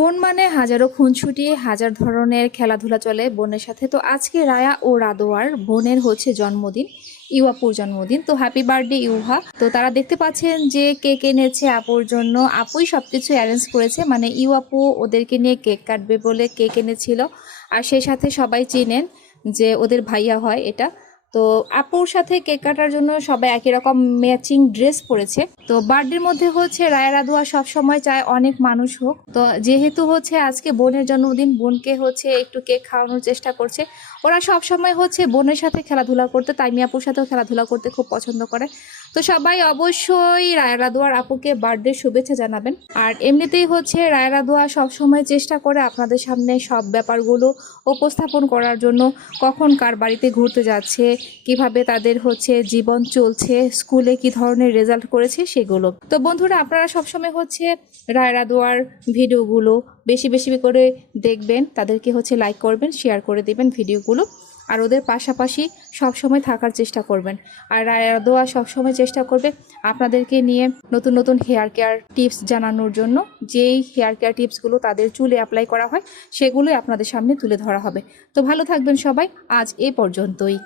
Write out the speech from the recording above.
বোন মানে হাজারো খুনসুটি, হাজার ধরনের খেলাধুলা চলে বোনের সাথে। তো আজকে রায়া ও রাদোয়ার বোনের হচ্ছে জন্মদিন, ইউয়াপুর জন্মদিন। তো হ্যাপি বার্থডে ইউহা। তো তারা দেখতে পাচ্ছেন যে কেক এনেছে আপুর জন্য, আপুই সবকিছু অ্যারেঞ্জ করেছে, মানে ইউয়াপু ওদেরকে নিয়ে কেক কাটবে বলে কেক এনেছিল। আর সেই সাথে সবাই চিনেন যে ওদের ভাইয়া হয় এটা। তো আপুর সাথে কেক কাটার জন্য সবাই একই রকম ম্যাচিং ড্রেস পরেছে। তো বার্থডের মধ্যে হচ্ছে রায়া রাদুয়া সব সময় চায় অনেক মানুষ হোক। তো যেহেতু হচ্ছে আজকে বোনের জন্মদিন, বোনকে হচ্ছে একটু কেক খাওয়ানোর চেষ্টা করছে। ওরা সব সময় হচ্ছে বোনের সাথে খেলাধুলা করতে, তাইমি আপুর সাথেও খেলাধুলা করতে খুব পছন্দ করে। তো সবাই অবশ্যই রায়া রাদুয়ার আপুকে বার্থডে শুভেচ্ছা জানাবেন। আর এমনিতেই হচ্ছে রায়া রাদুয়া সবসময় চেষ্টা করে আপনাদের সামনে সব ব্যাপারগুলো উপস্থাপন করার জন্য, কখন কার বাড়িতে ঘুরতে যাচ্ছে, কিভাবে তাদের হচ্ছে জীবন চলছে, স্কুলে কি ধরনের রেজাল্ট করেছে সেগুলো। তো বন্ধুরা, আপনারা সবসময় হচ্ছে রায় রাদোয়ার ভিডিওগুলো বেশি বেশি করে দেখবেন, তাদেরকে হচ্ছে লাইক করবেন, শেয়ার করে দিবেন ভিডিওগুলো। আর ওদের পাশাপাশি সবসময় থাকার চেষ্টা করবেন। আর রায় রাদোয়া সবসময় চেষ্টা করবে আপনাদেরকে নিয়ে নতুন নতুন হেয়ার কেয়ার টিপস জানানোর জন্য। যেই হেয়ার কেয়ার টিপসগুলো তাদের চুলে অ্যাপ্লাই করা হয় সেগুলোই আপনাদের সামনে তুলে ধরা হবে। তো ভালো থাকবেন সবাই, আজ এ পর্যন্তই।